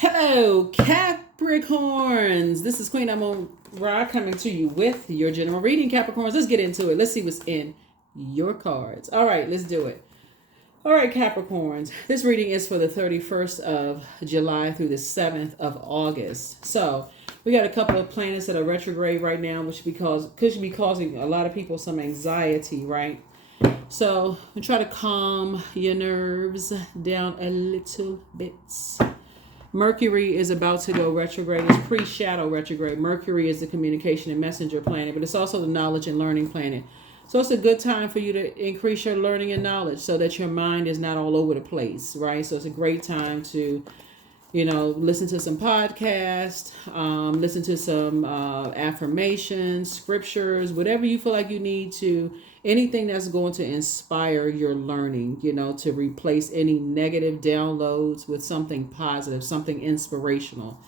Hello, Capricorns. This is Queen Amun Ra coming to you with your general reading, Capricorns. Let's get into it. Let's see what's in your cards. All right, let's do it. All right, Capricorns. This reading is for the 31st of July through the 7th of August. So we got a couple of planets that are retrograde right now, which could be causing a lot of people some anxiety, right? So we try to calm your nerves down a little bit. Mercury is about to go retrograde. It's pre-shadow retrograde. Mercury is the communication and messenger planet, but it's also the knowledge and learning planet. So it's a good time for you to increase your learning and knowledge so that your mind is not all over the place, right? So it's a great time to, listen to some podcasts, listen to some affirmations, scriptures, whatever you feel like you need to, anything that's going to inspire your learning, to replace any negative downloads with something positive, something inspirational,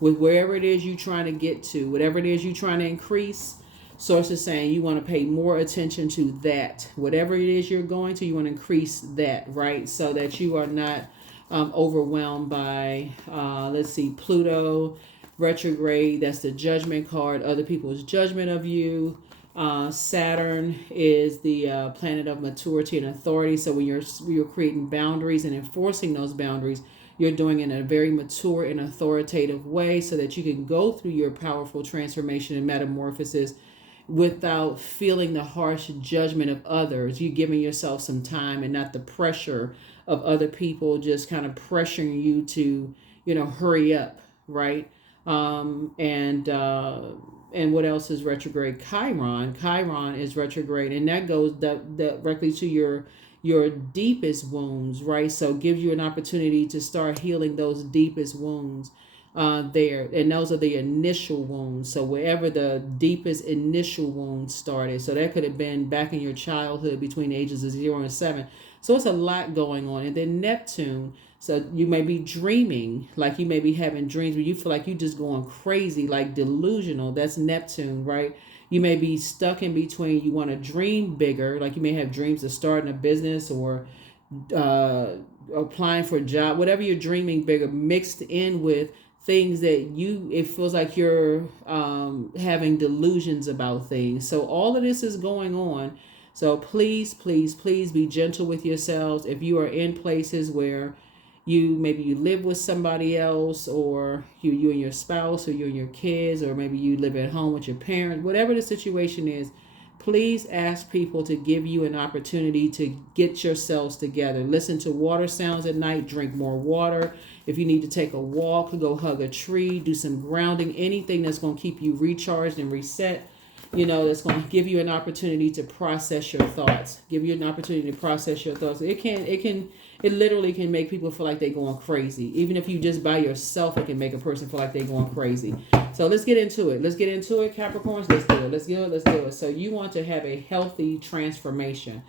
with wherever it is you're trying to get to, whatever it is you're trying to increase. Source is saying you want to pay more attention to that. Whatever it is you're going to, you want to increase that, right? So that you are not overwhelmed by, Pluto retrograde. That's the judgment card, other people's judgment of you. Saturn is the planet of maturity and authority. So when you're creating boundaries and enforcing those boundaries, you're doing it in a very mature and authoritative way so that you can go through your powerful transformation and metamorphosis without feeling the harsh judgment of others. You're giving yourself some time and not the pressure of other people just kind of pressuring you to, hurry up, right? And what else is retrograde? Chiron is retrograde, and that goes directly to your deepest wounds, right? So gives you an opportunity to start healing those deepest wounds there. And those are the initial wounds. So wherever the deepest initial wounds started. So that could have been back in your childhood between ages of 0 and 7. So it's a lot going on. And then Neptune. So you may be dreaming, like you may be having dreams where you feel like you're just going crazy, like delusional. That's Neptune, right? You may be stuck in between. You want to dream bigger, like you may have dreams of starting a business or applying for a job, whatever you're dreaming bigger, mixed in with things that it feels like you're having delusions about things. So all of this is going on. So please, please, please be gentle with yourselves. If you are in places where you live with somebody else, or you and your spouse, or you and your kids, or maybe you live at home with your parents, whatever the situation is, please ask people to give you an opportunity to get yourselves together. Listen to water sounds at night, drink more water. If you need to take a walk, go hug a tree, do some grounding, anything that's going to keep you recharged and reset, that's going to give you an opportunity to process your thoughts. It literally can make people feel like they're going crazy. Even if you just by yourself, it can make a person feel like they're going crazy. So let's get into it. Capricorns. Let's do it. So you want to have a healthy transformation.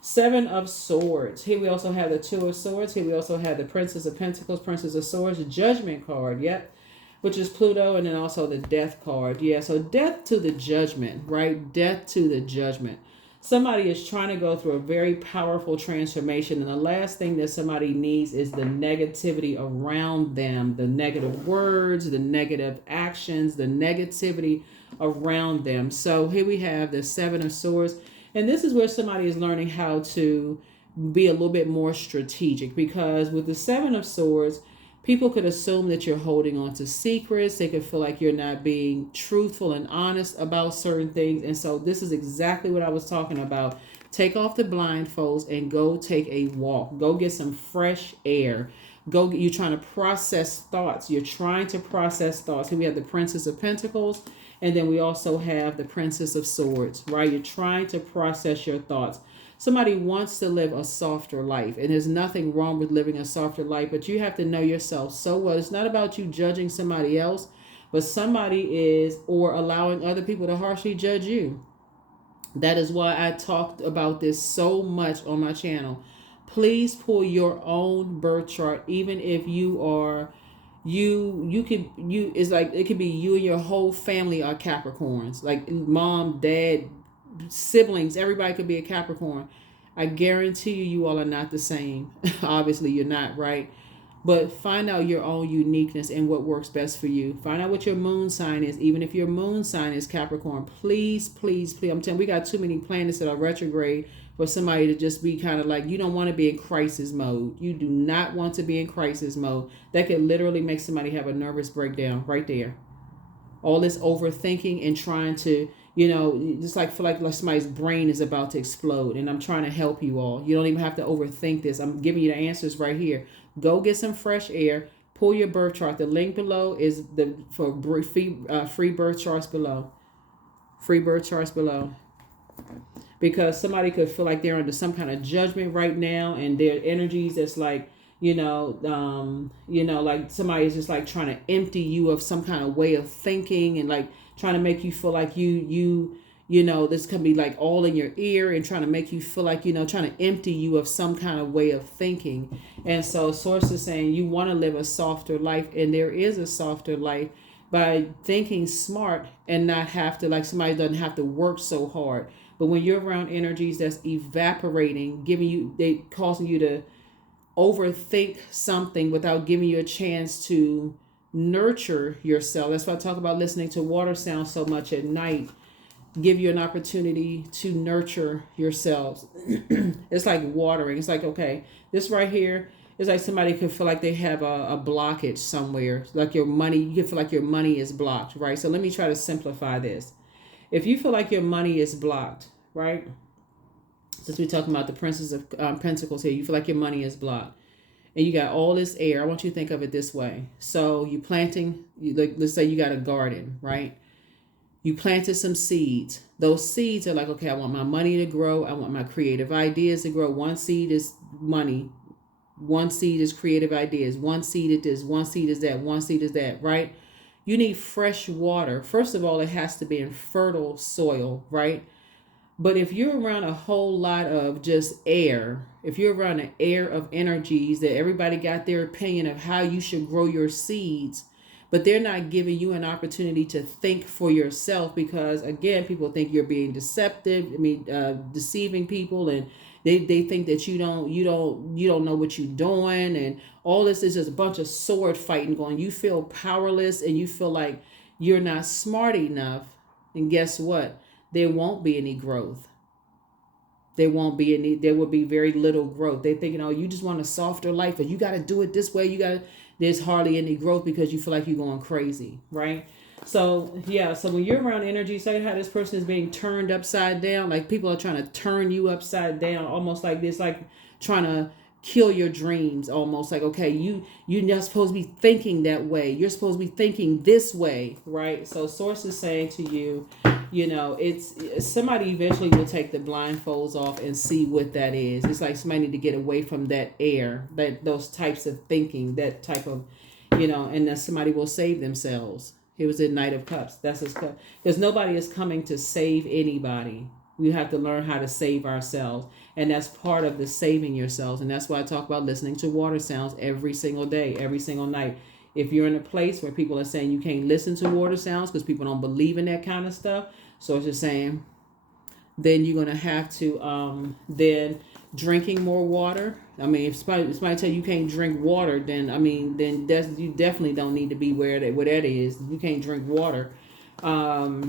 7 of Swords. Here we also have the 2 of Swords. Here we also have the Princess of Pentacles, Princess of Swords, the Judgment card. Yep. Which is Pluto, and then also the Death card. Yeah, so death to the judgment, right? Death to the judgment. Somebody is trying to go through a very powerful transformation, and the last thing that somebody needs is the negativity around them, the negative words, the negative actions, the negativity around them. So here we have the 7 of Swords, and this is where somebody is learning how to be a little bit more strategic, because with the 7 of Swords, people could assume that you're holding on to secrets. They could feel like you're not being truthful and honest about certain things. And so this is exactly what I was talking about. Take off the blindfolds and go take a walk. Go get some fresh air. You're trying to process thoughts. Here we have the Princess of Pentacles, and then we also have the Princess of Swords, right? You're trying to process your thoughts. Somebody wants to live a softer life, and there's nothing wrong with living a softer life, but you have to know yourself so well. It's not about you judging somebody else, but or allowing other people to harshly judge you. That is why I talked about this so much on my channel. Please pull your own birth chart, even if you are it's like it could be you and your whole family are Capricorns, like mom, dad, siblings, everybody could be a Capricorn. I guarantee you all are not the same. Obviously you're not, right? But find out your own uniqueness and what works best for you. Find out what your moon sign is. Even if your moon sign is Capricorn, please, please, please. I'm telling you, we got too many planets that are retrograde for somebody to just be kind of like, you don't want to be in crisis mode. You do not want to be in crisis mode. That could literally make somebody have a nervous breakdown right there. All this overthinking and trying to, just like feel like somebody's brain is about to explode. And I'm trying to help you all. You don't even have to overthink this. I'm giving you the answers right here. Go get some fresh air. Pull your birth chart. The link below is for free birth charts below. Free birth charts below. Because somebody could feel like they're under some kind of judgment right now, and their energies that's like, like somebody is just like trying to empty you of some kind of way of thinking, and like trying to make you feel like this could be like all in your ear and trying to make you feel like, trying to empty you of some kind of way of thinking. And so source is saying you want to live a softer life, and there is a softer life by thinking smart and not have to, like, somebody doesn't have to work so hard. But when you're around energies that's evaporating, they causing you to overthink something without giving you a chance to nurture yourself. That's why I talk about listening to water sounds so much at night. Give you an opportunity to nurture yourselves. It's like watering. It's like, okay, this right here is like somebody could feel like they have a blockage somewhere. Like your money, you can feel like your money is blocked, right? So let me try to simplify this. If you feel like your money is blocked, right? Since we're talking about the Princess of Pentacles here, you feel like your money is blocked. And you got all this air. I want you to think of it this way. So you planting, let's say you got a garden, right? You planted some seeds. Those seeds are like, okay, I want my money to grow. I want my creative ideas to grow. One seed is money. One seed is creative ideas. One seed is this. One seed is that. One seed is that, right? You need fresh water. First of all, it has to be in fertile soil, right? But if you're around a whole lot of just air, if you're around an air of energies that everybody got their opinion of how you should grow your seeds, but they're not giving you an opportunity to think for yourself, because again, people think you're being deceptive. Deceiving people, and they think that you don't know what you're doing, and all this is just a bunch of sword fighting going. You feel powerless, and you feel like you're not smart enough. And guess what? There won't be any growth. There will be very little growth. They think, you just want a softer life, but you got to do it this way. There's hardly any growth because you feel like you're going crazy, right? So, yeah. So when you're around energy, say how this person is being turned upside down, like people are trying to turn you upside down, almost like this, like trying to kill your dreams, almost like, okay, you're not supposed to be thinking that way. You're supposed to be thinking this way, right? So source is saying to you, it's somebody eventually will take the blindfolds off and see what that is. It's like somebody need to get away from that air, those types of thinking, that type of, and then somebody will save themselves. It was a Knight of Cups. That's his cup. Because nobody is coming to save anybody. We have to learn how to save ourselves. And that's part of the saving yourselves. And that's why I talk about listening to water sounds every single day, every single night. If you're in a place where people are saying you can't listen to water sounds because people don't believe in that kind of stuff, so it's just saying, then you're going to have to then drinking more water. If somebody tell you can't drink water, then you definitely don't need to be where that is. You can't drink water. But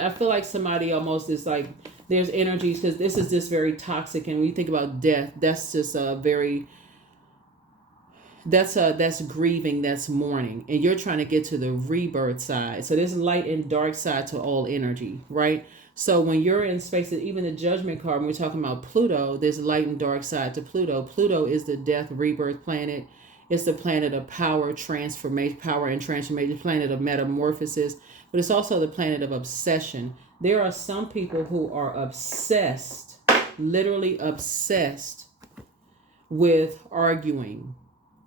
I feel like somebody almost is like, there's energies, because this is just very toxic. And when you think about death, that's just a very, that's grieving, that's mourning, and you're trying to get to the rebirth side. So there's light and dark side to all energy, right? So when you're in space, even the Judgment card, when we're talking about Pluto, there's light and dark side to Pluto. Pluto is the death rebirth planet. It's the planet of power, transformation, planet of metamorphosis, but it's also the planet of obsession. There are some people who are obsessed, literally obsessed with arguing.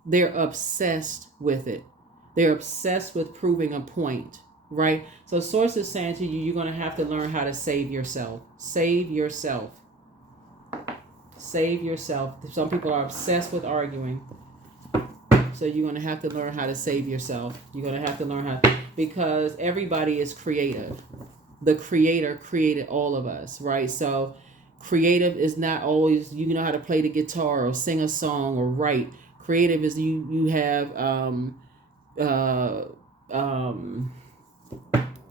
They're obsessed with it. They're obsessed with proving a point, right? So source is saying to you, you're going to have to learn how to save yourself. Save yourself. Save yourself. Some people are obsessed with arguing. So you're going to have to learn how to save yourself. You're going to have to learn how, because everybody is creative. The creator created all of us, right? So creative is not always, you know how to play the guitar or sing a song or write. Creative is you have uh, um,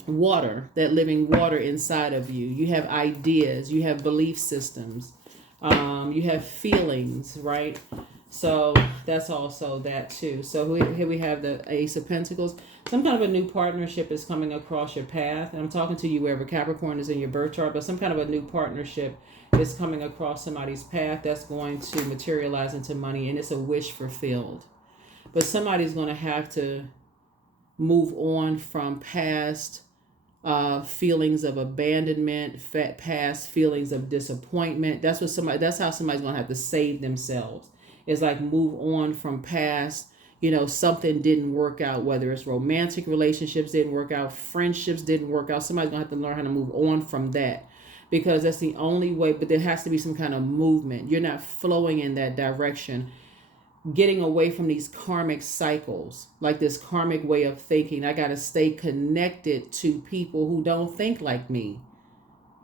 water, that living water inside of you. You have ideas, you have belief systems, you have feelings, right? So that's also that too. So here we have the Ace of Pentacles. Some kind of a new partnership is coming across your path. And I'm talking to you wherever Capricorn is in your birth chart, but some kind of a new partnership is coming across somebody's path that's going to materialize into money, and it's a wish fulfilled. But somebody's going to have to move on from past feelings of abandonment, past feelings of disappointment. That's how somebody's going to have to save themselves. It's like move on from past, something didn't work out, whether it's romantic relationships didn't work out, friendships didn't work out. Somebody's going to have to learn how to move on from that, because that's the only way. But there has to be some kind of movement. You're not flowing in that direction. Getting away from these karmic cycles, like this karmic way of thinking. I got to stay connected to people who don't think like me,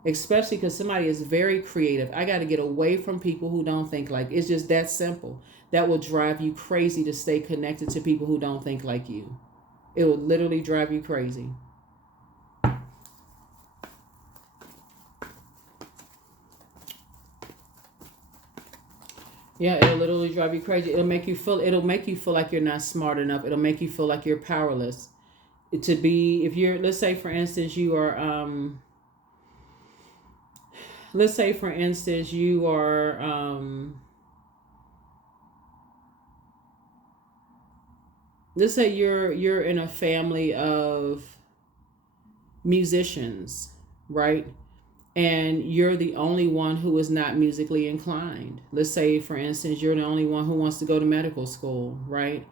especially because somebody is very creative. I got to get away from people who don't think like. It's just that simple. That will drive you crazy to stay connected to people who don't think like you. It will literally drive you crazy. Yeah, it'll literally drive you crazy. It'll make you feel like you're not smart enough. It'll make you feel like you're powerless. To be, if you're, let's say for instance you are let's say for instance you are let's say you're in a family of musicians, right? And you're the only one who is not musically inclined. Let's say, for instance, you're the only one who wants to go to medical school, right?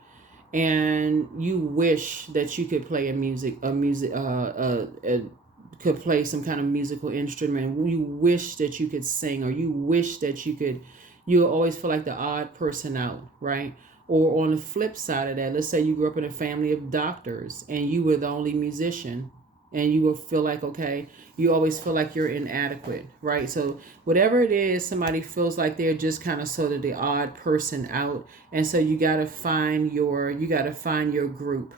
And you wish that you could play could play some kind of musical instrument. You wish that you could sing, or you wish that you always feel like the odd person out, right? Or on the flip side of that, let's say you grew up in a family of doctors and you were the only musician, and you will feel like, okay, you always feel like you're inadequate, right? So whatever it is, somebody feels like they're just kind of sort of the odd person out. And so you got to find your group.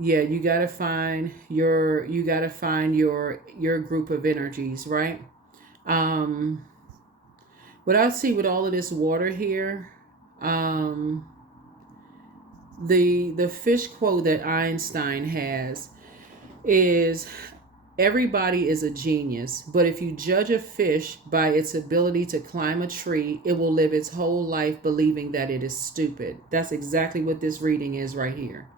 Yeah, you got to find your group of energies, right? What I see with all of this water here, the fish quote that Einstein has is, everybody is a genius, but if you judge a fish by its ability to climb a tree, it will live its whole life believing that it is stupid. That's exactly what this reading is right here.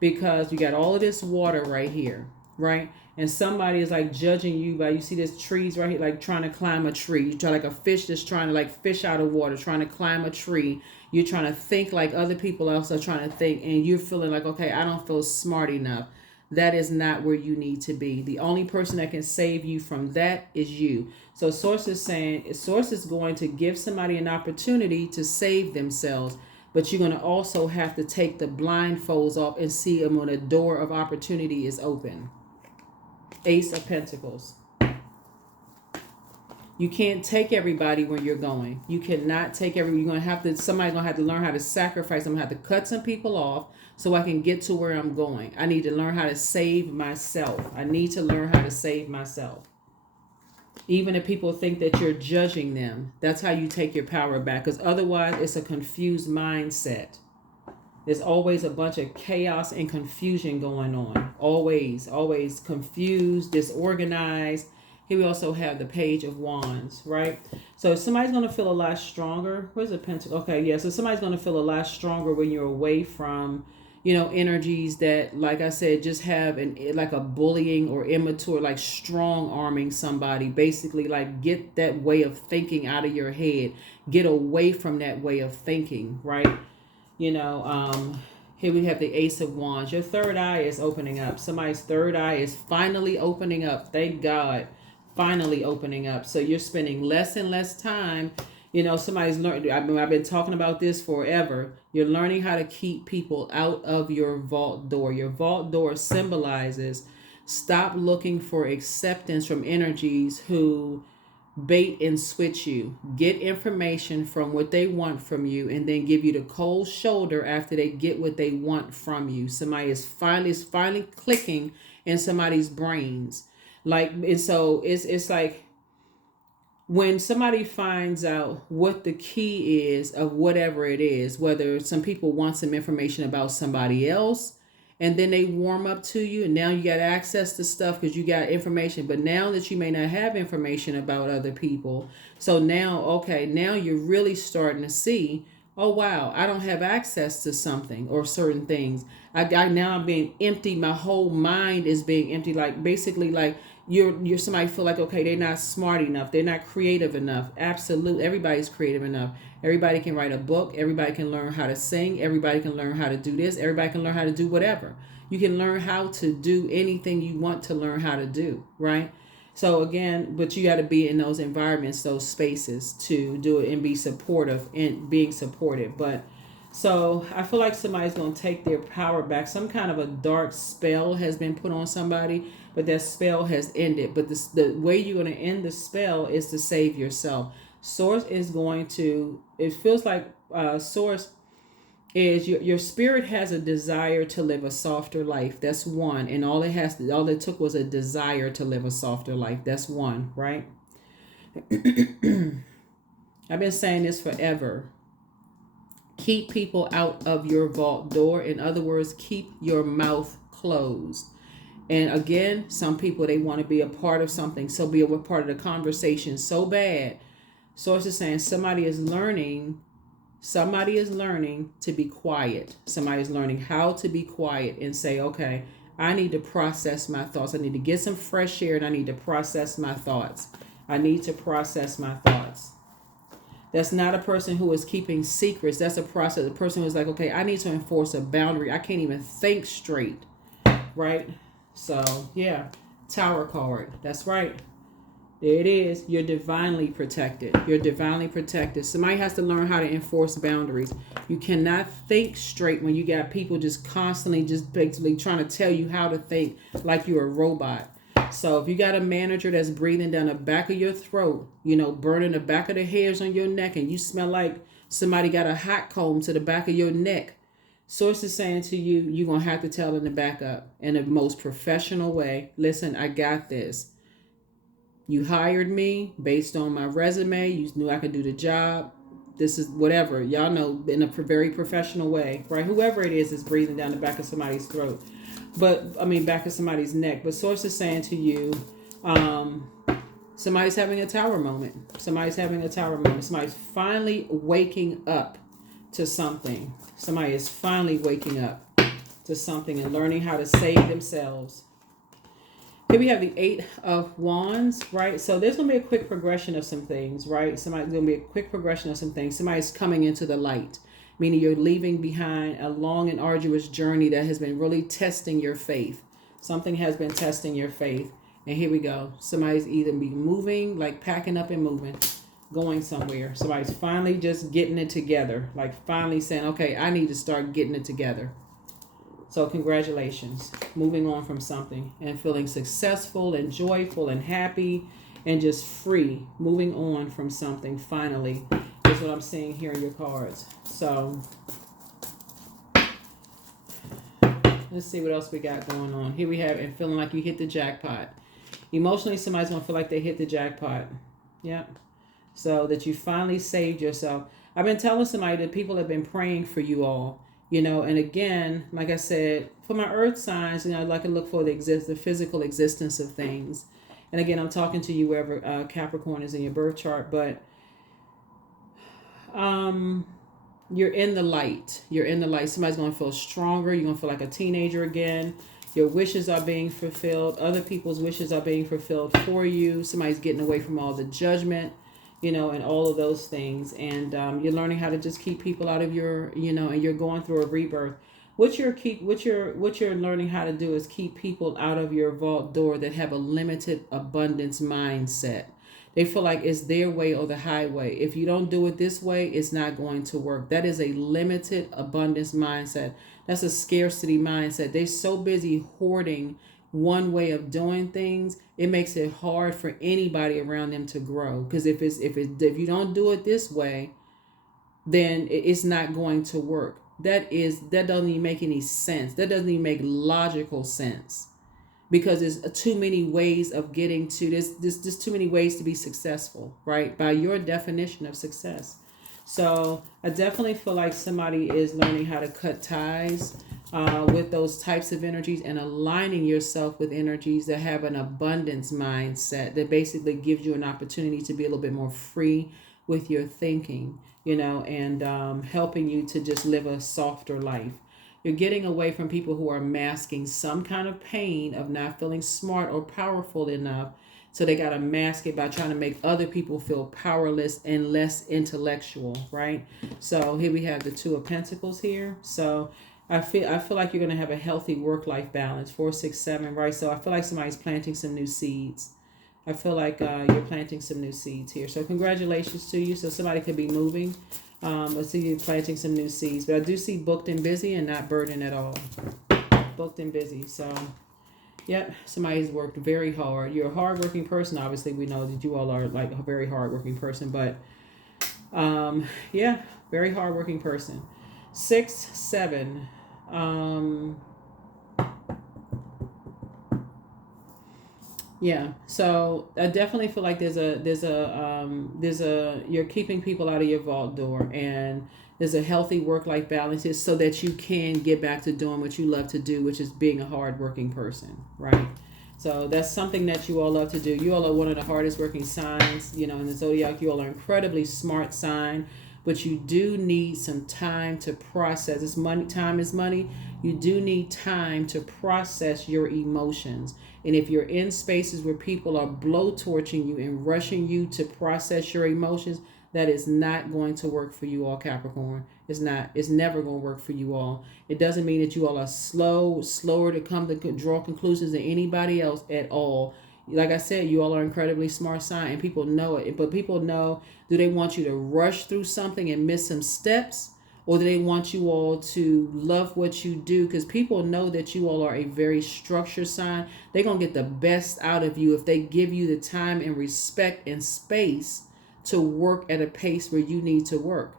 Because you got all of this water right here, right? And somebody is like judging you by, you see this trees right here, like trying to climb a tree. You try, like a fish that's trying to like fish out of water, trying to climb a tree. You're trying to think like other people else are trying to think, and you're feeling like, okay, I don't feel smart enough. That is not where you need to be. The only person that can save you from that is you. So Source is saying, Source is going to give somebody an opportunity to save themselves, but you're going to also have to take the blindfolds off and see them when a door of opportunity is open. Ace of Pentacles. You can't take everybody where you're going. You cannot take somebody's going to have to learn how to sacrifice. I'm going to have to cut some people off so I can get to where I'm going. I need to learn how to save myself. I need to learn how to save myself. Even if people think that you're judging them, that's how you take your power back. Because otherwise, it's a confused mindset. There's always a bunch of chaos and confusion going on. Always confused, disorganized. Here we also have the Page of Wands, right? So somebody's going to feel a lot stronger. Where's the Pentacle? Okay, yeah. So somebody's going to feel a lot stronger when you're away from, energies that, like I said, just have like a bullying or immature, like strong arming somebody. Basically, like get that way of thinking out of your head. Get away from that way of thinking, right? Here we have the Ace of Wands. Your third eye is opening up. Somebody's third eye is finally opening up. Thank God. Finally opening up. So you're spending less and less time. Somebody's learned. I've been talking about this forever. You're learning how to keep people out of your vault door. Your vault door symbolizes stop looking for acceptance from energies who bait and switch you, get information from what they want from you, and then give you the cold shoulder after they get what they want from you. Somebody is finally clicking in somebody's brains. Like, and so it's like when somebody finds out what the key is of whatever it is, whether some people want some information about somebody else, and then they warm up to you, and now you got access to stuff because you got information, but now that you may not have information about other people, so now, okay, now you're really starting to see, oh wow, I don't have access to something or certain things. I now I'm being empty. My whole mind is being empty. Like basically, like you're somebody feel like, okay, they're not smart enough, they're not creative enough. Absolutely, everybody's creative enough. Everybody can write a book, everybody can learn how to sing, everybody can learn how to do this, everybody can learn how to do whatever. You can learn how to do anything you want to learn how to do, right? So again, but you got to be in those environments, those spaces to do it and be supportive and being supportive. But so I feel like somebody's going to take their power back. Some kind of a dark spell has been put on somebody, but that spell has ended. But the way you're going to end the spell is to save yourself. Source is going to, it feels like Source is your spirit has a desire to live a softer life. That's one. And all it took was a desire to live a softer life. That's one, right? I've been saying this forever. Keep people out of your vault door. In other words, keep your mouth closed. And again, some people, they want to be a part of something, so be a part of the conversation so bad. Source is saying somebody is learning to be quiet. Somebody is learning how to be quiet and say, okay, I need to process my thoughts. I need to get some fresh air and I need to process my thoughts. I need to process my thoughts. That's not a person who is keeping secrets. That's a person who is like, okay, I need to enforce a boundary. I can't even think straight, right? So, yeah, Tower card. That's right. There it is. You're divinely protected. You're divinely protected. Somebody has to learn how to enforce boundaries. You cannot think straight when you got people just constantly just basically trying to tell you how to think like you're a robot. So if you got a manager that's breathing down the back of your throat, burning the back of the hairs on your neck, and you smell like somebody got a hot comb to the back of your neck, Source is saying to you, you're going to have to tell them to back up in the most professional way. Listen, I got this. You hired me based on my resume. You knew I could do the job. This is whatever. Y'all know, in a very professional way, right? Whoever it is breathing down the back of somebody's throat. Back of somebody's neck. But Source is saying to you, somebody's having a tower moment. Somebody's having a tower moment. Somebody's finally waking up to something. Somebody is finally waking up to something and learning how to save themselves. Here we have the 8 of Wands, right? So there's going to be a quick progression of some things, right? Somebody's going to be a quick progression of some things. Somebody's coming into the light, meaning you're leaving behind a long and arduous journey that has been really testing your faith. Something has been testing your faith. And here we go. Somebody's either be moving, like packing up and moving, going somewhere. Somebody's finally just getting it together, like finally saying, okay, I need to start getting it together. So congratulations, moving on from something and feeling successful and joyful and happy and just free, moving on from something finally is what I'm seeing here in your cards. So let's see what else we got going on. Here we have, and feeling like you hit the jackpot. Emotionally, somebody's going to feel like they hit the jackpot. Yep. So that you finally saved yourself. I've been telling somebody that people have been praying for you all. And again, like I said, for my earth signs, I'd like to look for the physical existence of things. And again, I'm talking to you wherever Capricorn is in your birth chart, but you're in the light. You're in the light. Somebody's going to feel stronger. You're going to feel like a teenager again. Your wishes are being fulfilled. Other people's wishes are being fulfilled for you. Somebody's getting away from all the judgment, and all of those things. And you're learning how to just keep people out of your, and you're going through a rebirth. What you're learning how to do is keep people out of your vault door that have a limited abundance mindset. They feel like it's their way or the highway. If you don't do it this way, it's not going to work. That is a limited abundance mindset. That's a scarcity mindset. They're so busy hoarding one way of doing things, it makes it hard for anybody around them to grow. Because if you don't do it this way, then it's not going to work. That doesn't even make any sense. That doesn't even make logical sense, because there's too many ways of getting to there's too many ways to be successful, right? By your definition of success. So I definitely feel like somebody is learning how to cut ties with those types of energies, and aligning yourself with energies that have an abundance mindset that basically gives you an opportunity to be a little bit more free with your thinking, and helping you to just live a softer life. You're getting away from people who are masking some kind of pain of not feeling smart or powerful enough. So they got to mask it by trying to make other people feel powerless and less intellectual, right? So here we have the Two of Pentacles here. So I feel like you're going to have a healthy work-life balance. 4, 6, 7, right? So I feel like somebody's planting some new seeds. I feel like you're planting some new seeds here. So congratulations to you. So somebody could be moving. Let's see you planting some new seeds. But I do see booked and busy and not burdened at all. Booked and busy. So, yep, somebody's worked very hard. You're a hardworking person. Obviously, we know that you all are like a very hardworking person. But, yeah, very hardworking person. 6, 7. Yeah, so I definitely feel like there's a you're keeping people out of your vault door, and there's a healthy work-life balance so that you can get back to doing what you love to do, which is being a hard-working person, right? So that's something that you all love to do. You all are one of the hardest working signs, in the zodiac. You all are incredibly smart sign, but you do need some time to process. It's money. Time is money. You do need time to process your emotions. And if you're in spaces where people are blowtorching you and rushing you to process your emotions, that is not going to work for you all, Capricorn. It's not. It's never going to work for you all. It doesn't mean that you all are slower to come to draw conclusions than anybody else at all. Like I said, you all are incredibly smart sign, and people know it. But people know, do they want you to rush through something and miss some steps? Or do they want you all to love what you do? Because people know that you all are a very structured sign. They're going to get the best out of you if they give you the time and respect and space to work at a pace where you need to work.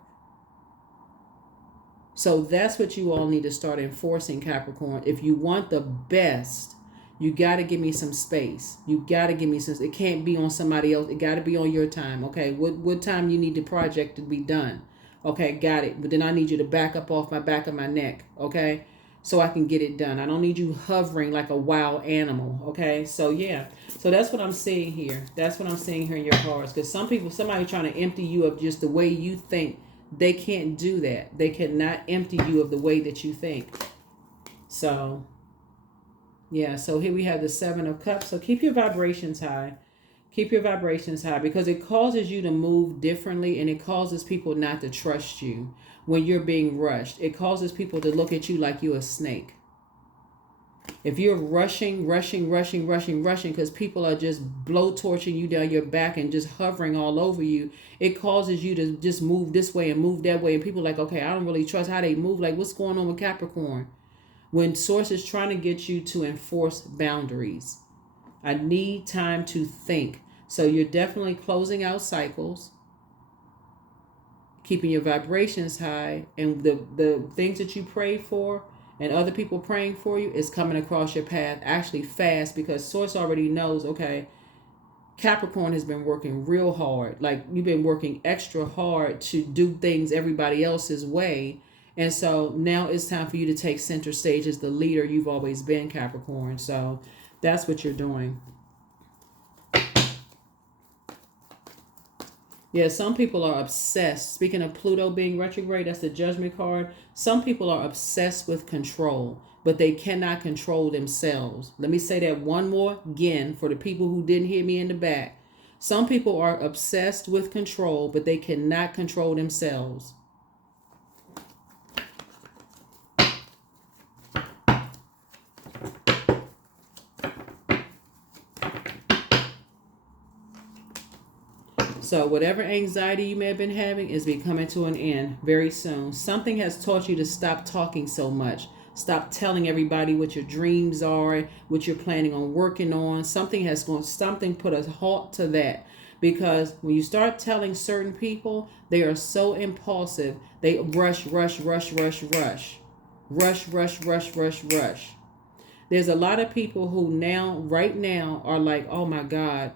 So that's what you all need to start enforcing, Capricorn. If you want the best, you got to give me some space. You got to give me some. It can't be on somebody else. It got to be on your time. Okay, what time you need the project to be done? Okay, got it. But then I need you to back up off my back of my neck, okay? So I can get it done. I don't need you hovering like a wild animal, okay? So, yeah. So that's what I'm seeing here. That's what I'm seeing here in your cards. Because somebody trying to empty you of just the way you think, they can't do that. They cannot empty you of the way that you think. So, yeah. So here we have the 7 of Cups. So keep your vibrations high. Keep your vibrations high, because it causes you to move differently, and it causes people not to trust you when you're being rushed. It causes people to look at you like you're a snake. If you're rushing because people are just blowtorching you down your back and just hovering all over you, it causes you to just move this way and move that way. And people are like, okay, I don't really trust how they move. Like, what's going on with Capricorn? When Source is trying to get you to enforce boundaries. I need time to think. So you're definitely closing out cycles, keeping your vibrations high, and the things that you prayed for and other people praying for you is coming across your path actually fast, because Source already knows, okay, Capricorn has been working real hard. Like, you've been working extra hard to do things everybody else's way. And so now it's time for you to take center stage as the leader you've always been, Capricorn. So that's what you're doing. Yeah, some people are obsessed. Speaking of Pluto being retrograde, that's the Judgment card. Some people are obsessed with control, but they cannot control themselves. Let me say that one more again for the people who didn't hear me in the back. Some people are obsessed with control, but they cannot control themselves. So whatever anxiety you may have been having is coming to an end very soon. Something has taught you to stop talking so much. Stop telling everybody what your dreams are, what you're planning on working on. Something put a halt to that. Because when you start telling certain people, they are so impulsive. They rush, rush, rush, rush, rush. Rush, rush, rush, rush, rush. There's a lot of people who right now, are like, oh my God.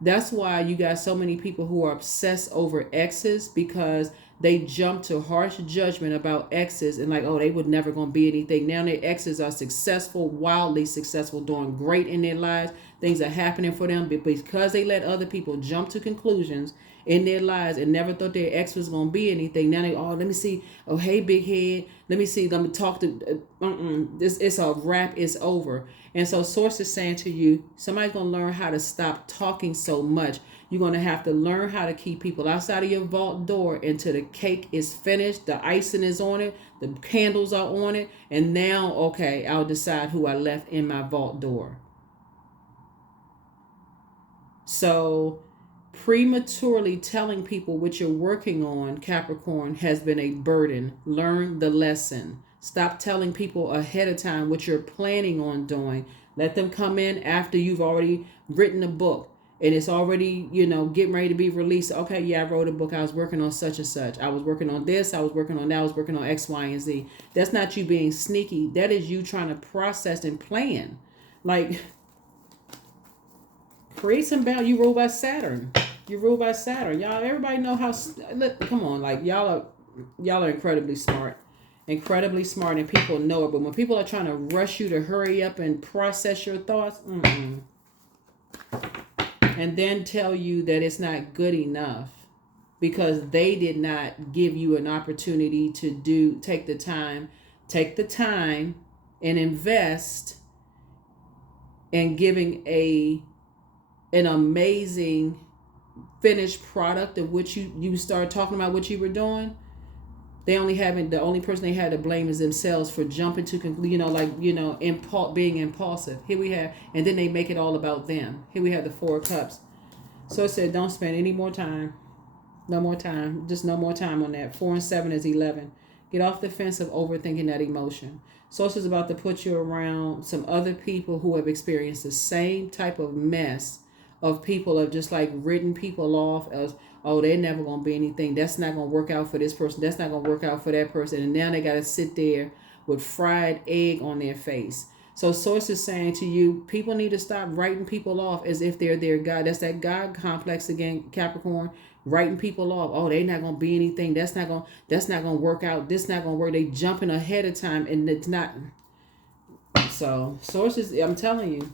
That's why you got so many people who are obsessed over exes, because they jump to harsh judgment about exes and like, oh, they would never gonna be anything. Now their exes are successful, wildly successful, doing great in their lives. Things are happening for them, but because they let other people jump to conclusions in their lives and never thought their ex was gonna be anything. Now they, oh, let me see. Oh, hey, big head. Let me talk to. This, it's a wrap. It's over. And so source is saying to you, somebody's going to learn how to stop talking so much. You're going to have to learn how to keep people outside of your vault door until the cake is finished, the icing is on it, the candles are on it, and now, okay, I'll decide who I left in my vault door. So prematurely telling people what you're working on, Capricorn, has been a burden. Learn the lesson. Stop telling people ahead of time what you're planning on doing. Let them come in after you've already written a book and it's already, getting ready to be released. Okay, yeah, I wrote a book. I was working on such and such. I was working on this. I was working on that. I was working on X, Y, and Z. That's not you being sneaky. That is you trying to process and plan. Like, create some balance. You rule by Saturn. Y'all, everybody know how, come on, like, y'all are incredibly smart. And people know it. But when people are trying to rush you to hurry up and process your thoughts, and then tell you that it's not good enough because they did not give you an opportunity to take the time and invest in giving an amazing finished product of which you start talking about what you were doing. The only person they had to blame is themselves for jumping to being impulsive. Here we have, and then they make it all about them. Here we have the 4 of Cups. So it said, don't spend any more time. No more time. Just no more time on that. 4 and 7 is 11. Get off the fence of overthinking that emotion. So it's about to put you around some other people who have experienced the same type of mess of people have just like written people off as, oh, they're never going to be anything. That's not going to work out for this person. That's not going to work out for that person. And now they got to sit there with fried egg on their face. So source is saying to you, people need to stop writing people off as if they're their God. That's that God complex again, Capricorn. Writing people off. Oh, they're not going to be anything. That's not going to work out. This not going to work. They jumping ahead of time and it's not. So sources, I'm telling you,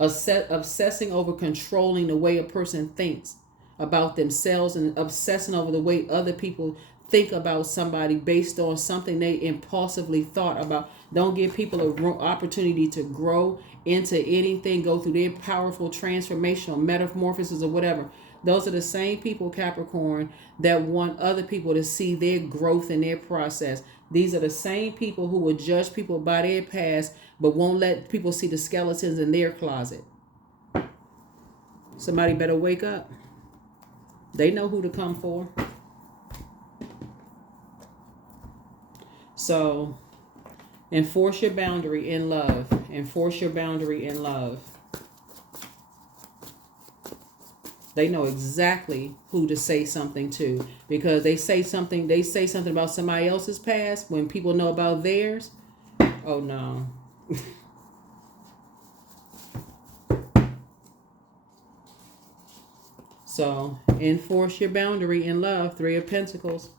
obsessing over controlling the way a person thinks about themselves and obsessing over the way other people think about somebody based on something they impulsively thought about. Don't give people an opportunity to grow into anything, go through their powerful transformational metamorphosis or whatever. Those are the same people, Capricorn, that want other people to see their growth in their process. These are the same people who will judge people by their past, but won't let people see the skeletons in their closet. Somebody better wake up. They know who to come for. So, enforce your boundary in love. Enforce your boundary in love. They know exactly who to say something to because they say something about somebody else's past when people know about theirs. Oh no. So enforce your boundary in love. 3 of Pentacles.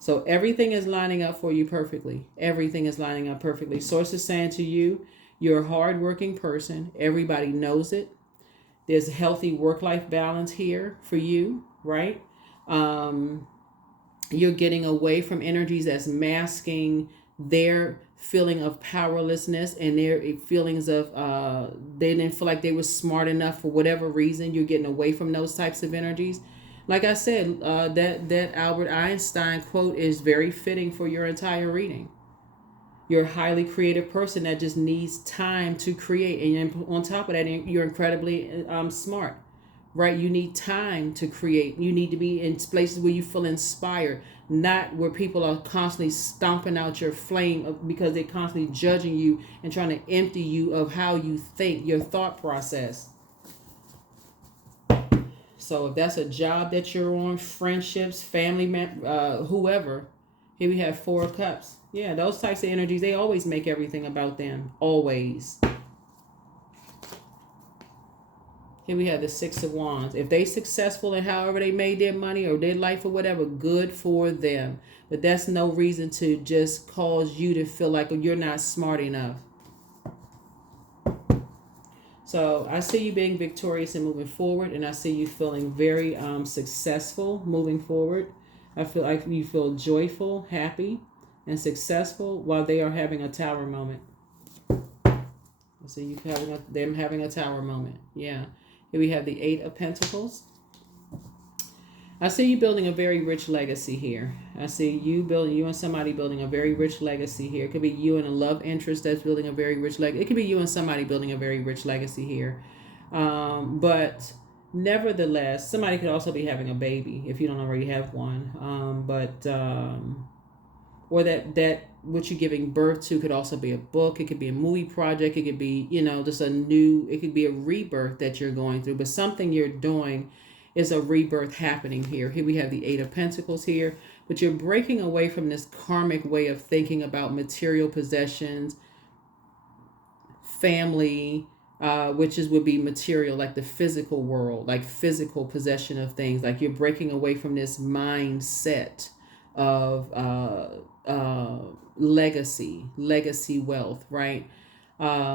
So everything is lining up for you perfectly. Everything is lining up perfectly. Source is saying to you, you're a hardworking person. Everybody knows it. There's a healthy work-life balance here for you, right? You're getting away from energies that's masking their feeling of powerlessness and their feelings of they didn't feel like they were smart enough for whatever reason. You're getting away from those types of energies. Like I said, that Albert Einstein quote is very fitting for your entire reading. You're a highly creative person that just needs time to create. And on top of that, you're incredibly smart, right? You need time to create. You need to be in places where you feel inspired, not where people are constantly stomping out your flame because they're constantly judging you and trying to empty you of how you think, your thought process. So if that's a job that you're on, friendships, family, whoever, here we have 4 of Cups. Yeah, those types of energies, they always make everything about them. Always. Here we have the 6 of Wands. If they successful in however they made their money or their life or whatever, good for them. But that's no reason to just cause you to feel like you're not smart enough. So I see you being victorious and moving forward, and I see you feeling very successful moving forward. I feel like you feel joyful, happy, and successful while they are having a tower moment. I see you them having a tower moment. Yeah. Here we have the 8 of Pentacles. I see you building a very rich legacy here. I see you and somebody building a very rich legacy here. It could be you and a love interest that's building a very rich legacy. It could be you and somebody building a very rich legacy here. But nevertheless, somebody could also be having a baby if you don't already have one. Or that what you're giving birth to could also be a book. It could be a movie project. It could be, just it could be a rebirth that you're going through. But something you're doing is a rebirth happening here. Here we have the 8 of Pentacles here. But you're breaking away from this karmic way of thinking about material possessions, family, would be material, like the physical world, like physical possession of things. Like you're breaking away from this mindset of legacy wealth, right?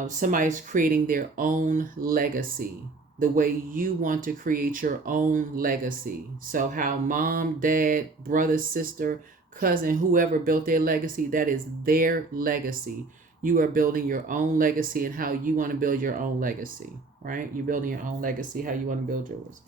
Somebody's creating their own legacy the way you want to create your own legacy. So how mom, dad, brother, sister, cousin, whoever built their legacy, that is their legacy. You are building your own legacy and how you want to build your own legacy, right? You're building your own legacy, how you want to build yours.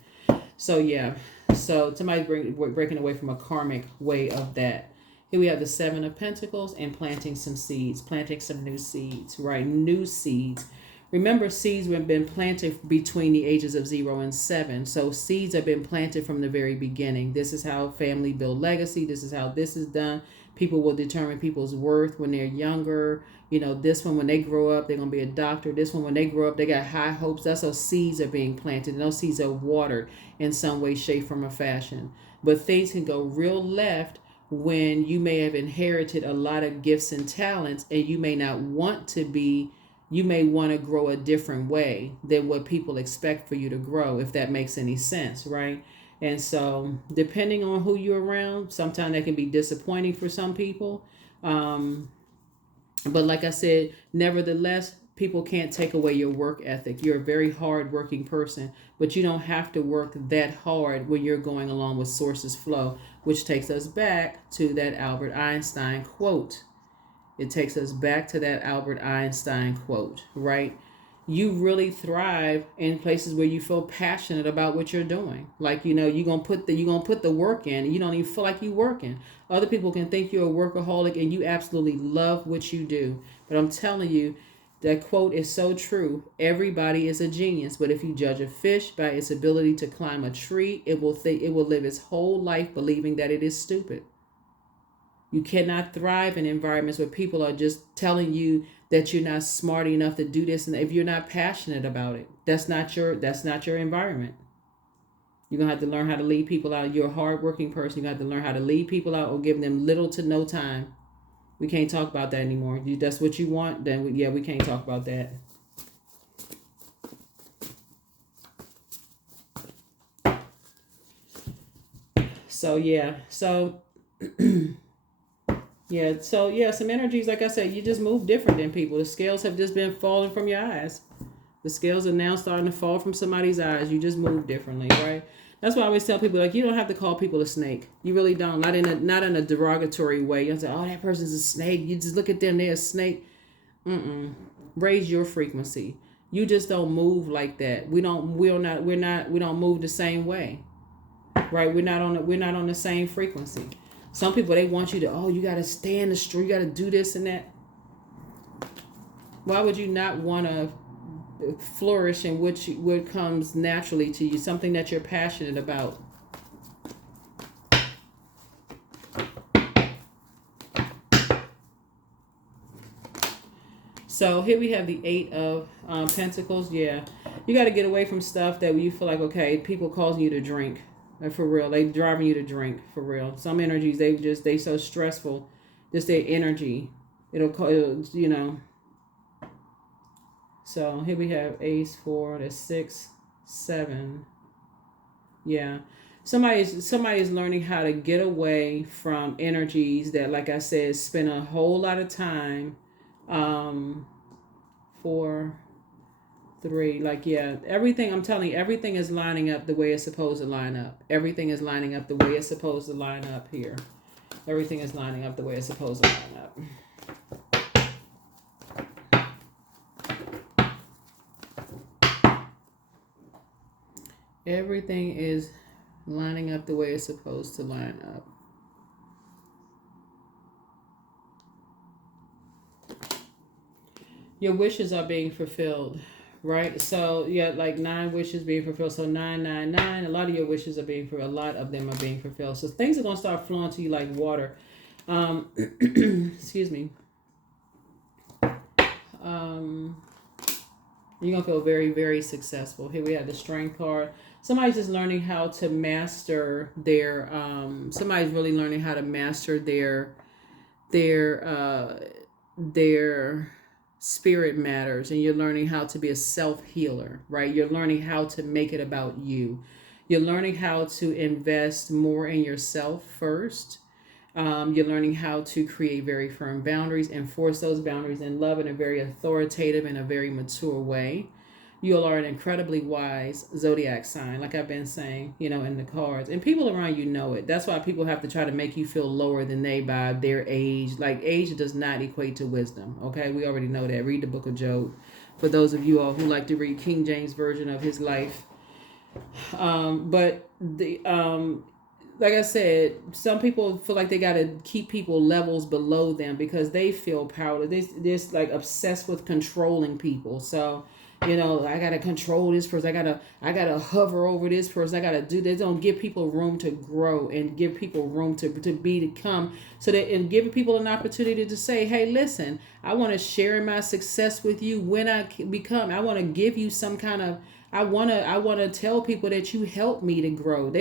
So yeah, so somebody's breaking away from a karmic way of that. Here we have the 7 of Pentacles and planting some seeds, planting some new seeds, right? New seeds. Remember, seeds have been planted between the ages of 0 and 7. So seeds have been planted from the very beginning. This is how family build legacy. This is how this is done. People will determine people's worth when they're younger. This one, when they grow up, they're going to be a doctor. This one, when they grow up, they got high hopes. That's how seeds are being planted. And those seeds are watered in some way, shape, form, or fashion. But things can go real left when you may have inherited a lot of gifts and talents, and you may not want to be. You may want to grow a different way than what people expect for you to grow, if that makes any sense, right? And so depending on who you're around, sometimes that can be disappointing for some people. But like I said, nevertheless, people can't take away your work ethic. You're a very hard-working person, but you don't have to work that hard when you're going along with sources flow, which takes us back to that Albert Einstein quote. It takes us back to that Albert Einstein quote, right? You really thrive in places where you feel passionate about what you're doing. Like, you're gonna put the work in, and you don't even feel like you're working. Other people can think you're a workaholic and you absolutely love what you do. But I'm telling you, that quote is so true. Everybody is a genius, but if you judge a fish by its ability to climb a tree, it will live its whole life believing that it is stupid. You cannot thrive in environments where people are just telling you that you're not smart enough to do this, and if you're not passionate about it, that's not your environment. You're gonna have to learn how to lead people out. You're a hardworking person. You have to learn how to lead people out or give them little to no time. We can't talk about that anymore. That's what you want, then we can't talk about that. So yeah, so. Some energies, like I said, you just move different than people. The scales have just been falling from your eyes. The scales are now starting to fall from somebody's eyes. You just move differently, right? That's why I always tell people, like, you don't have to call people a snake. You really don't. Not in a derogatory way. You don't say, oh, that person's a snake. You just look at them, they're a snake. Raise your frequency. You just don't move like that. We don't move the same way. Right? We're not on the same frequency. Some people, they want you to, you got to stay in the street, you got to do this and that. Why would you not want to flourish in what comes naturally to you, something that you're passionate about. So here we have the Eight of Pentacles. Yeah, you got to get away from stuff that you feel like, okay, people causing you to drink. Like for real, they driving you to drink for real. Some energies, they so stressful, just their energy. It'll you know. So here we have Ace, 4, that's 6, 7. Yeah, somebody's learning how to get away from energies that, like I said, spend a whole lot of time. 4, 3, like, yeah, everything, I'm telling you, everything is lining up the way it's supposed to line up. Everything is lining up the way it's supposed to line up here. Everything is lining up the way it's supposed to line up. Everything is lining up the way it's supposed to line up. Your wishes are being fulfilled, right? So yeah, like 9 wishes being fulfilled. So 999. A lot of your wishes are being fulfilled. A lot of them are being fulfilled. So things are gonna start flowing to you like water. Excuse me. You're gonna feel very, very successful. Here we have the Strength card. Somebody's just learning how to master their. Somebody's really learning how to master their spirit matters, and you're learning how to be a self-healer, right? You're learning how to make it about you. You're learning how to invest more in yourself first. You're learning how to create very firm boundaries, enforce those boundaries in love in a very authoritative and a very mature way. You are an incredibly wise zodiac sign, like I've been saying, in the cards. And people around you know it. That's why people have to try to make you feel lower than they by their age. Like, age does not equate to wisdom, okay? We already know that. Read the book of Job. For those of you all who like to read King James version of his life. Like I said, some people feel like they got to keep people levels below them because they feel powerless. They're like obsessed with controlling people. So, I got to control this person. I got to hover over this person. I got to do this. Don't give people room to grow and give people room to become, so that, and giving people an opportunity to say, hey, listen, I want to share my success with you when I become. I want to give you some kind of, I want to tell people that you helped me to grow.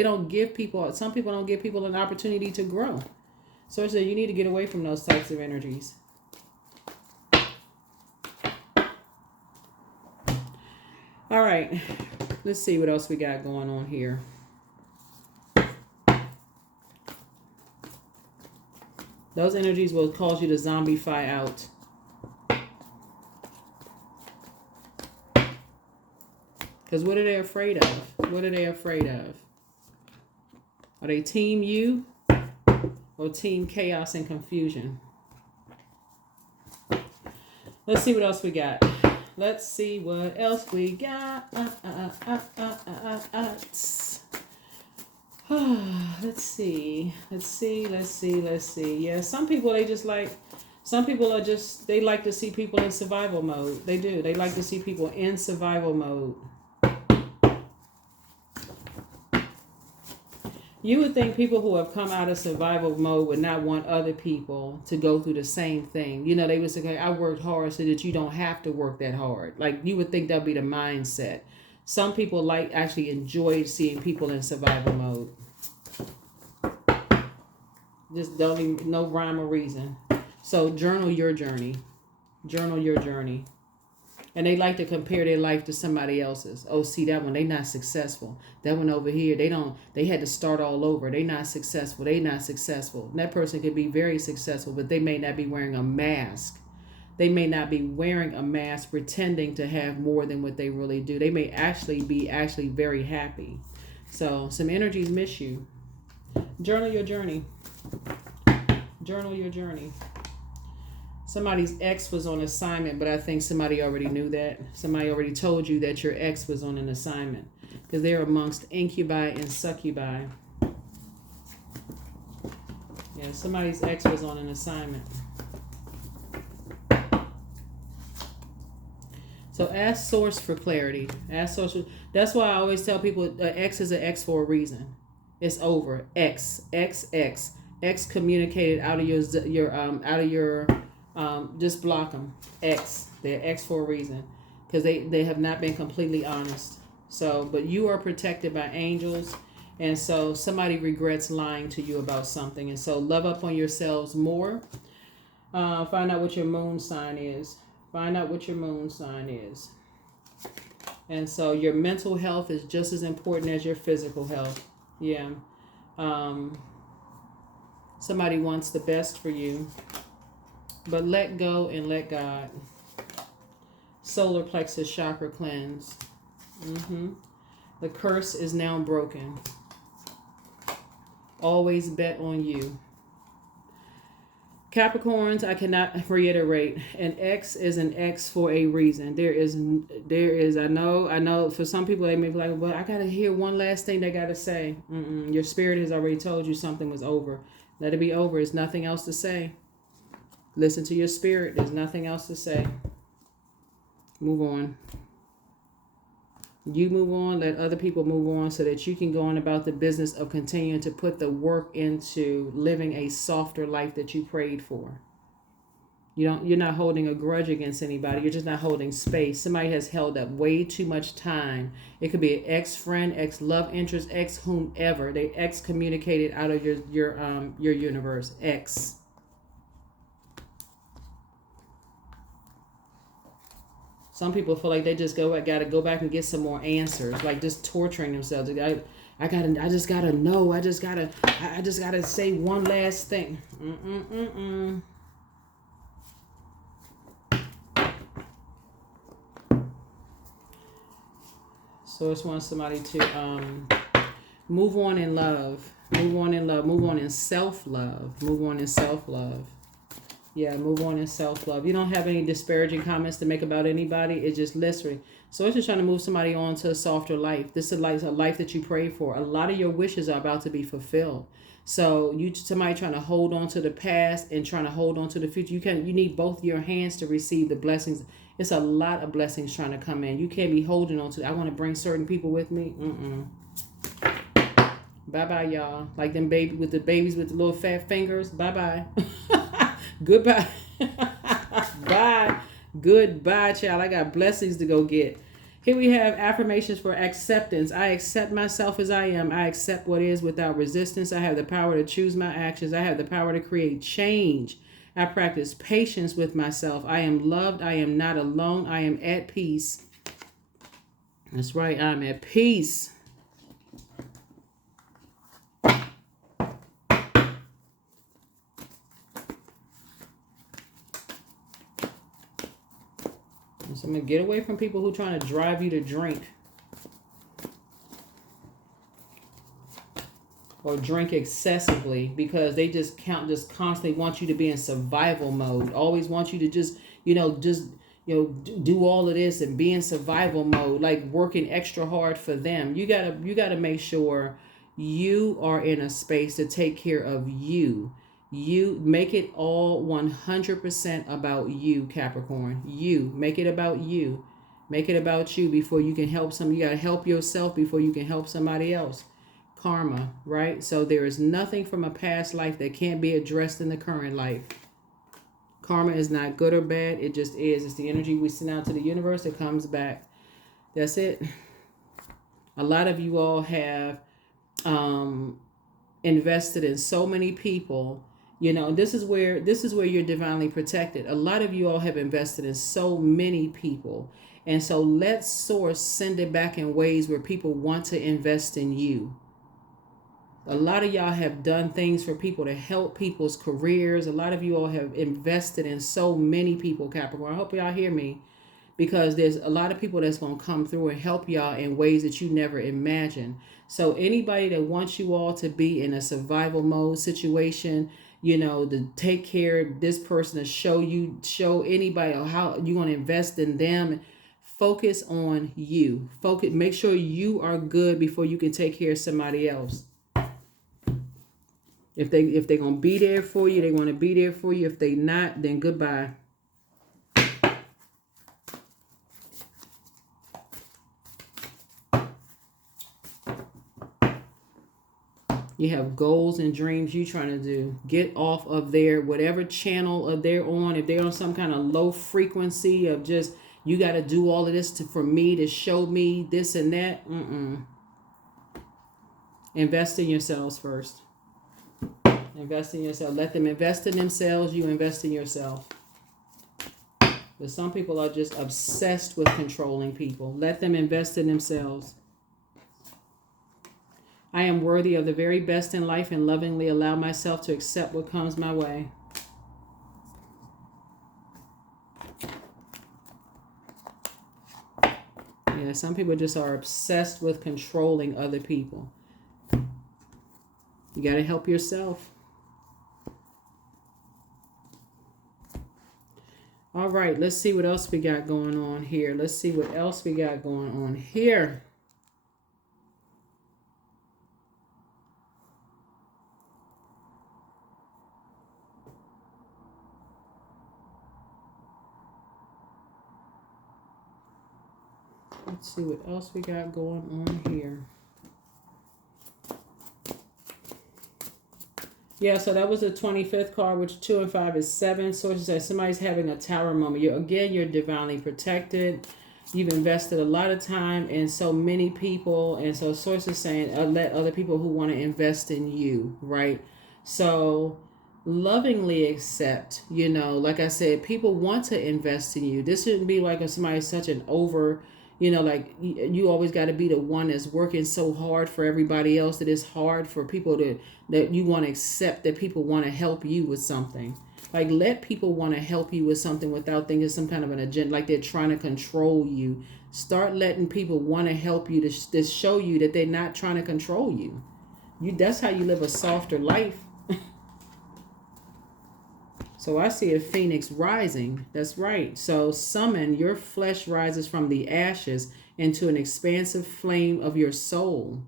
Some people don't give people an opportunity to grow. So I said, you need to get away from those types of energies. All right, let's see what else we got going on here. Those energies will cause you to zombify out. Because what are they afraid of? What are they afraid of? Are they team you or team chaos and confusion? Let's see what else we got. Let's see what else we got. Let's see. Yeah, some people they like to see people in survival mode. They do. They like to see people in survival mode. You would think people who have come out of survival mode would not want other people to go through the same thing. They would say, okay, I worked hard so that you don't have to work that hard. Like, you would think that would be the mindset. Some people actually enjoy seeing people in survival mode. Just don't even, no rhyme or reason. So journal your journey. Journal your journey. And they like to compare their life to somebody else's. Oh, see, that one, they not successful. That one over here, they had to start all over. They not successful. And that person could be very successful, but they may not be wearing a mask. They may not be wearing a mask pretending to have more than what they really do. They may actually be very happy. So some energies miss you. Journal your journey. Journal your journey. Somebody's ex was on assignment, but I think somebody already knew that. Somebody already told you that your ex was on an assignment because they're amongst incubi and succubi. Yeah, somebody's ex was on an assignment. So ask source for clarity. Ask source. That's why I always tell people X is an X for a reason. It's over. X, X, X, X communicated out of your just block them. X. They're X for a reason because they have not been completely honest. So, but you are protected by angels. And so somebody regrets lying to you about something. And so love up on yourselves more. Find out what your moon sign is. Find out what your moon sign is. And so your mental health is just as important as your physical health. Yeah. Somebody wants the best for you. But let go and let God. Solar plexus chakra cleanse. The curse is now broken. Always bet on you. Capricorns, I cannot reiterate, an X is an X for a reason. There is, I know for some people they may be like, well, I got to hear one last thing they got to say. Your spirit has already told you something was over. Let it be over. There's nothing else to say. Listen to your spirit. There's nothing else to say. Move on. You move on, let other people move on so that you can go on about the business of continuing to put the work into living a softer life that you prayed for. You're not holding a grudge against anybody. You're just not holding space. Somebody has held up way too much time. It could be an ex-friend, ex-love interest, ex-whomever. They excommunicated out of your universe. Ex. Some people feel like they just got to go back and get some more answers, like just torturing themselves. I just gotta know. I just gotta say one last thing. So I just want somebody to move on in love, move on in love, move on in self-love, move on in self-love. Yeah, move on in self-love. You don't have any disparaging comments to make about anybody. It's just listening. So it's just trying to move somebody on to a softer life. This is like a life that you prayed for. A lot of your wishes are about to be fulfilled. So somebody trying to hold on to the past and trying to hold on to the future. You need both your hands to receive the blessings. It's a lot of blessings trying to come in. You can't be holding on to, I want to bring certain people with me. Bye-bye, y'all. Like them babies with the little fat fingers. Bye-bye. Goodbye. Bye. Goodbye, child. I got blessings to go get. Here we have affirmations for acceptance. I accept myself as I am. I accept what is without resistance. I have the power to choose my actions. I have the power to create change. I practice patience with myself. I am loved. I am not alone. I am at peace. That's right. I'm at peace. So I'm going to get away from people who are trying to drive you to drink. Or drink excessively because they just constantly want you to be in survival mode. Always want you to just do all of this and be in survival mode, like working extra hard for them. You gotta make sure you are in a space to take care of you. You make it all 100% about you, Capricorn. You make it about you. Make it about you before you can help somebody. You gotta help yourself before you can help somebody else. Karma, right? So there is nothing from a past life that can't be addressed in the current life. Karma is not good or bad. It just is. It's the energy we send out to the universe that comes back. That's it. A lot of you all have invested in so many people. This is where you're divinely protected. A lot of you all have invested in so many people. And so let source send it back in ways where people want to invest in you. A lot of y'all have done things for people to help people's careers. A lot of you all have invested in so many people, Capricorn. I hope y'all hear me, because there's a lot of people that's going to come through and help y'all in ways that you never imagined. So anybody that wants you all to be in a survival mode situation, to take care of this person, to show anybody how you're going to invest in them. Focus on you. Make sure you are good before you can take care of somebody else. If they're going to be there for you, they want to be there for you. If they not, then goodbye. You have goals and dreams you trying to do. Get off of their whatever channel of they're on. If they're on some kind of low frequency of just you got to do all of this for me to show me this and that. Invest in yourselves first. Invest in yourself. Let them invest in themselves. You invest in yourself. But some people are just obsessed with controlling people. Let them invest in themselves. I am worthy of the very best in life and lovingly allow myself to accept what comes my way. Yeah, some people just are obsessed with controlling other people. You got to help yourself. All right, let's see what else we got going on here. Let's see what else we got going on here. Let's see what else we got going on here. Yeah, so that was the 25th card, which 2 and 5 is 7. Sources say somebody's having a tower moment. You're divinely protected. You've invested a lot of time in so many people. And so sources saying let other people who want to invest in you, right? So lovingly accept, like I said, people want to invest in you. This shouldn't be like if somebody's such an over... like you always got to be the one that's working so hard for everybody else that it's hard for people that you want to accept that people want to help you with something. Like let people want to help you with something without thinking some kind of an agenda, like they're trying to control you. Start letting people want to help you to show you that they're not trying to control you. That's how you live a softer life. So I see a phoenix rising. That's right. So summon your flesh rises from the ashes into an expansive flame of your soul.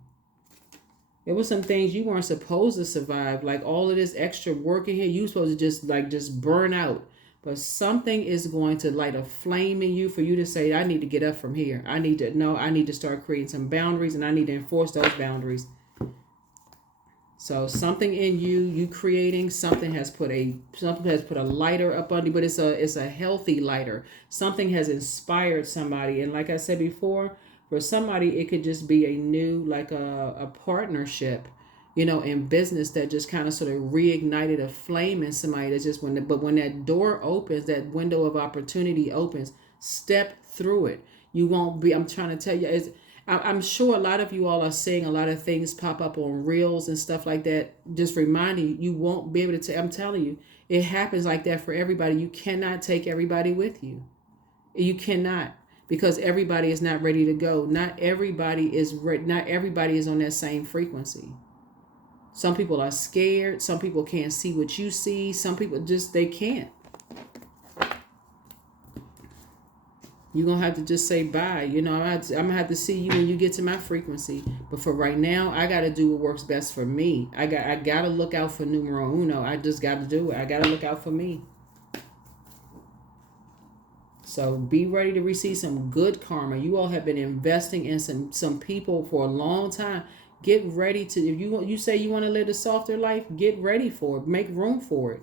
There were some things you weren't supposed to survive. Like all of this extra work in here, you were supposed to just burn out. But something is going to light a flame in you for you to say, I need to get up from here. I need to start creating some boundaries and I need to enforce those boundaries. So something in you creating something has put a lighter up under you, but it's a healthy lighter. Something has inspired somebody, and like I said before, for somebody it could just be a new like a partnership, in business that just kind of sort of reignited a flame in somebody. That's just when that door opens, that window of opportunity opens, step through it. You won't be. I'm trying to tell you. I'm sure a lot of you all are seeing a lot of things pop up on reels and stuff like that. Just reminding you, you won't be able to. I'm telling you, it happens like that for everybody. You cannot take everybody with you. You cannot, because everybody is not ready to go. Not everybody is on that same frequency. Some people are scared. Some people can't see what you see. Some people they can't. You're going to have to just say bye. I'm going to have to see you when you get to my frequency. But for right now, I got to do what works best for me. I got to look out for numero uno. I just got to do it. I got to look out for me. So be ready to receive some good karma. You all have been investing in some people for a long time. Get ready to, if you say you want to live a softer life, get ready for it. Make room for it.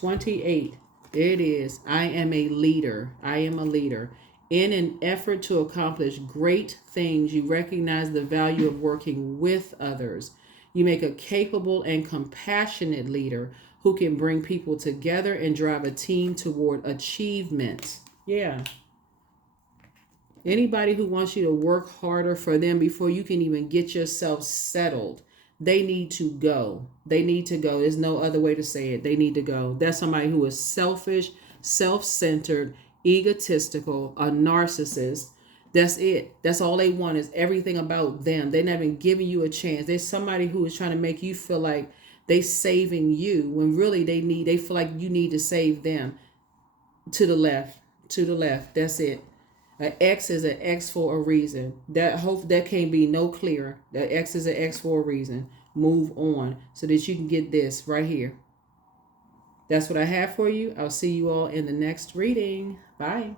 28. It is. I am a leader. I am a leader. In an effort to accomplish great things, you recognize the value of working with others. You make a capable and compassionate leader who can bring people together and drive a team toward achievement. Yeah. Anybody who wants you to work harder for them before you can even get yourself settled, they need to go. They need to go. There's no other way to say it. They need to go. That's somebody who is selfish, self-centered, egotistical, a narcissist. That's it. That's all they want is everything about them. They're not even giving you a chance. There's somebody who is trying to make you feel like they saving you when really they feel like you need to save them. To the left. To the left. That's it. An X is an X for a reason. That can't be no clearer. That X is an X for a reason. Move on so that you can get this right here. That's what I have for you. I'll see you all in the next reading. Bye.